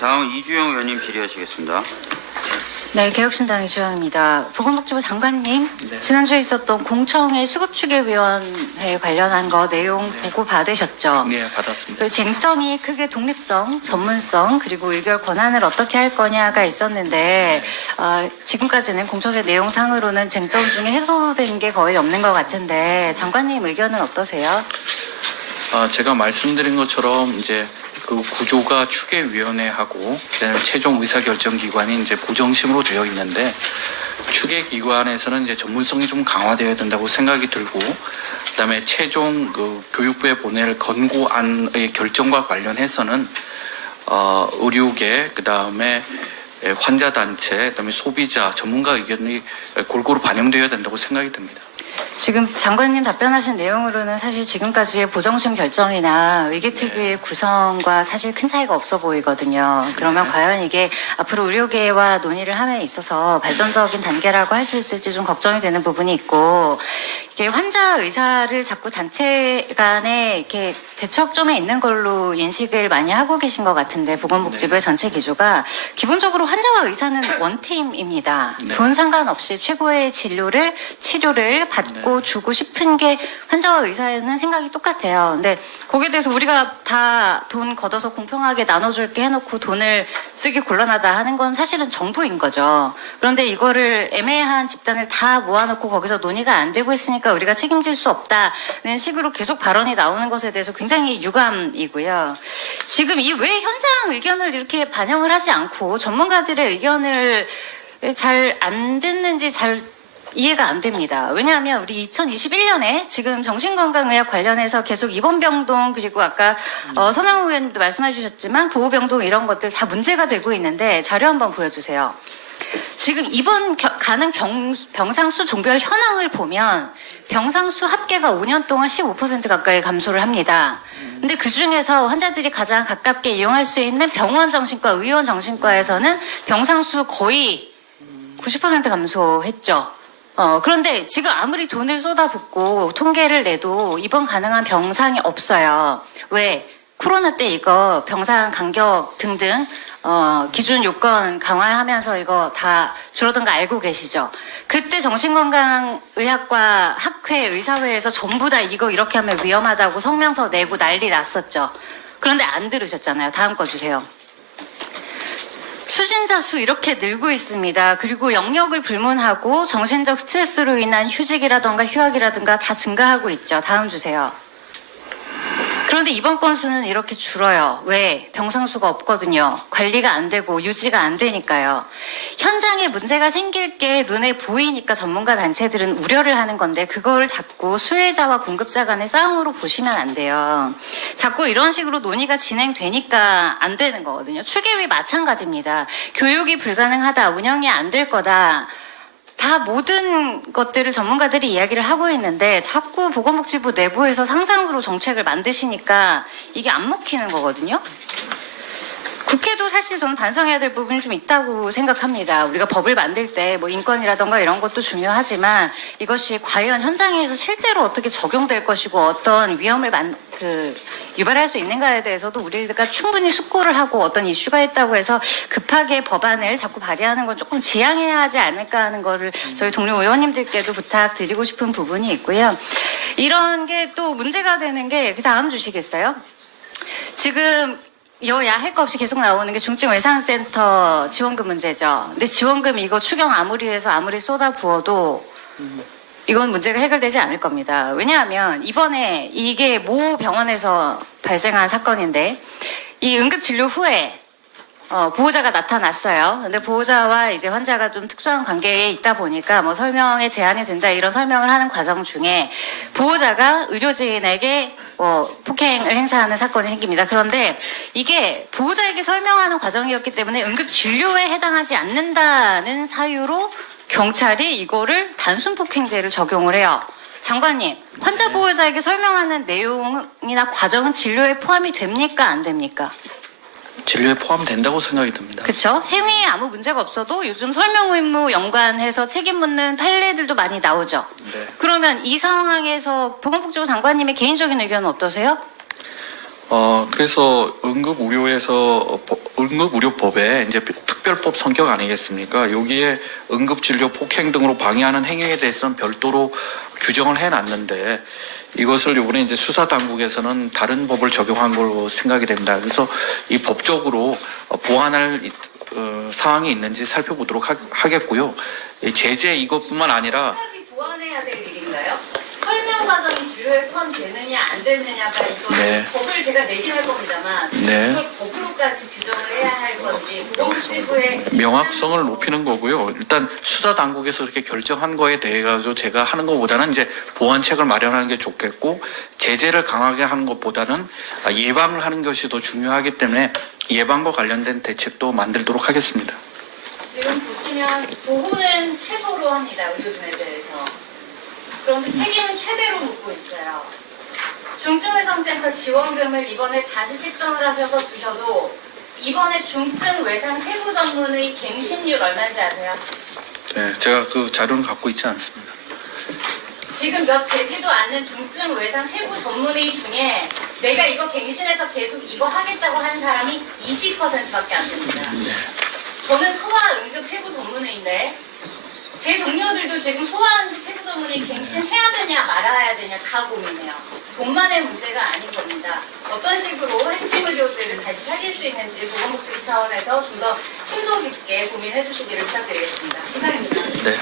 다음 이주영 의원님 질의하시겠습니다. 네, 개혁신당 이주영입니다. 보건복지부 장관님, 네. 지난주에 있었던 공청회 수급추계위원회 관련한 거 내용 보고 받으셨죠? 네, 받았습니다. 그 쟁점이 크게 독립성, 전문성, 그리고 의결 권한을 어떻게 할 거냐가 있었는데 지금까지는 공청회 내용상으로는 쟁점 중에 해소된 게 거의 없는 것 같은데 장관님 의견은 어떠세요? 제가 말씀드린 것처럼 이제 그 구조가 추계위원회하고 그다음에 최종 의사결정기관이 이제 보정심으로 되어 있는데 추계기관에서는 이제 전문성이 좀 강화되어야 된다고 생각이 들고 그다음에 최종 그 교육부에 보낼 권고안의 결정과 관련해서는 의료계 그다음에 환자단체 그다음에 소비자 전문가 의견이 골고루 반영되어야 된다고 생각이 듭니다. 지금 장관님 답변하신 내용으로는 사실 지금까지의 보정심 결정이나 의계특위의 구성과 사실 큰 차이가 없어 보이거든요. 그러면 과연 이게 앞으로 의료계와 논의를 함에 있어서 발전적인 단계라고 할 수 있을지 좀 걱정이 되는 부분이 있고, 이게 환자 의사를 자꾸 단체 간에 이렇게 대척점에 있는 걸로 인식을 많이 하고 계신 것 같은데, 보건복지부의 전체 기조가 기본적으로 환자와 의사는 원팀입니다. 네. 돈 상관없이 최고의 치료를 받고 주고 싶은 게 환자와 의사는 생각이 똑같아요. 근데 거기에 대해서 우리가 다 돈 걷어서 공평하게 나눠줄게 해놓고 돈을 쓰기 곤란하다 하는 건 사실은 정부인 거죠. 그런데 이거를 애매한 집단을 다 모아놓고 거기서 논의가 안 되고 있으니까 우리가 책임질 수 없다는 식으로 계속 발언이 나오는 것에 대해서 굉장히 유감이고요. 지금 이 왜 현장 의견을 이렇게 반영을 하지 않고 전문가들의 의견을 잘 안 듣는지 잘 이해가 안 됩니다. 왜냐하면 우리 2021년에 지금 정신건강의학 관련해서 계속 입원병동 그리고 아까 서명우 의원님도 말씀해 주셨지만 보호병동 이런 것들 다 문제가 되고 있는데 자료 한번 보여주세요. 지금 입원 가능 병상수 종별 현황을 보면 병상수 합계가 5년 동안 15% 가까이 감소를 합니다. 근데 그 중에서 환자들이 가장 가깝게 이용할 수 있는 병원 정신과, 의원 정신과에서는 병상수 거의 90% 감소했죠. 그런데 지금 아무리 돈을 쏟아붓고 통계를 내도 입원 가능한 병상이 없어요. 왜? 코로나 때 이거 병상 간격 등등 기준 요건 강화하면서 이거 다 줄어든 거 알고 계시죠? 그때 정신건강의학과 학회 의사회에서 전부 다 이거 이렇게 하면 위험하다고 성명서 내고 난리 났었죠. 그런데 안 들으셨잖아요. 다음 거 주세요. 수신자 수 이렇게 늘고 있습니다. 그리고 영역을 불문하고 정신적 스트레스로 인한 휴직이라던가 휴학이라든가 다 증가하고 있죠. 다음 주세요. 그런데 입원 건수는 이렇게 줄어요. 왜? 병상수가 없거든요. 관리가 안 되고 유지가 안 되니까요. 현장에 문제가 생길 게 눈에 보이니까 전문가 단체들은 우려를 하는 건데 그걸 자꾸 수혜자와 공급자 간의 싸움으로 보시면 안 돼요. 자꾸 이런 식으로 논의가 진행되니까 안 되는 거거든요. 추계위 마찬가지입니다. 교육이 불가능하다, 운영이 안 될 거다. 다 모든 것들을 전문가들이 이야기를 하고 있는데 자꾸 보건복지부 내부에서 상상으로 정책을 만드시니까 이게 안 먹히는 거거든요. 국회도 사실 저는 반성해야 될 부분이 좀 있다고 생각합니다. 우리가 법을 만들 때 뭐 인권이라던가 이런 것도 중요하지만 이것이 과연 현장에서 실제로 어떻게 적용될 것이고 어떤 위험을 유발할 수 있는가에 대해서도 우리가 충분히 숙고를 하고 어떤 이슈가 있다고 해서 급하게 법안을 자꾸 발의하는 건 조금 지양해야 하지 않을까 하는 거를 저희 동료 의원님들께도 부탁드리고 싶은 부분이 있고요. 이런 게 또 문제가 되는 게 그 다음 주시겠어요? 지금 여야 할 거 없이 계속 나오는 게 중증외상센터 지원금 문제죠. 근데 지원금 이거 추경 아무리 해서 아무리 쏟아부어도 이건 문제가 해결되지 않을 겁니다. 왜냐하면 이번에 이게 모 병원에서 발생한 사건인데 이 응급진료 후에 보호자가 나타났어요. 근데 보호자와 이제 환자가 좀 특수한 관계에 있다 보니까 뭐 설명에 제한이 된다 이런 설명을 하는 과정 중에 보호자가 의료진에게 폭행을 행사하는 사건이 생깁니다. 그런데 이게 보호자에게 설명하는 과정이었기 때문에 응급진료에 해당하지 않는다는 사유로 경찰이 이거를 단순 폭행죄를 적용을 해요. 장관님, 환자 보호자에게 설명하는 내용이나 과정은 진료에 포함이 됩니까? 안 됩니까? 진료에 포함된다고 생각이 듭니다. 그렇죠. 행위에 아무 문제가 없어도 요즘 설명 의무 연관해서 책임 묻는 판례들도 많이 나오죠. 네. 그러면 이 상황에서 보건복지부 장관님의 개인적인 의견은 어떠세요? 그래서 응급의료법에 이제 특별법 성격 아니겠습니까? 여기에 응급진료, 폭행 등으로 방해하는 행위에 대해서는 별도로 규정을 해놨는데 이것을 이번에 이제 수사 당국에서는 다른 법을 적용한 걸로 생각이 됩니다. 그래서 이 법적으로 보완할 사항이 있는지 살펴보도록 하겠고요. 이 제재 이것뿐만 아니라 까지 보완해야 될 일인가요? 설명 과정이 진료에 포함되느냐 안 되느냐가 이거 네. 법을 제가 내긴 할 겁니다만 네. 이걸 법으로까지 규정을 해야 할 건지 보건복지부의 명확성을 높이는 거고요. 일단 수사 당국에서 그렇게 결정한 거에 대해 가지고 제가 하는 것보다는 이제 보완책을 마련하는 게 좋겠고 제재를 강하게 하는 것보다는 예방을 하는 것이 더 중요하기 때문에 예방과 관련된 대책도 만들도록 하겠습니다. 지금 보시면 보호는 최소로 합니다. 의료진에 대해서. 그런데 책임은 최대로 묻고 있어요. 중증외상센터 지원금을 이번에 다시 책정을 하셔서 주셔도 이번에 중증외상 세부 전문의 갱신률 얼마인지 아세요? 네, 제가 그 자료는 갖고 있지 않습니다. 지금 몇 되지도 않는 중증외상 세부 전문의 중에 내가 이거 갱신해서 계속 이거 하겠다고 한 사람이 20%밖에 안 됩니다. 저는 소아 응급 세부 전문의인데 제 동료들도 지금 소아 응급 세부 전문의 갱신해야 되냐 말아야 되냐 다 고민해요. 돈만의 문제가 아닌 겁니다. 어떤 식으로 핵심 의료들을 다시 살릴 수 있는지 보건복지부 차원에서 좀 더 심도 깊게 고민해 주시기를 부탁드리겠습니다. 이상입니다. 네.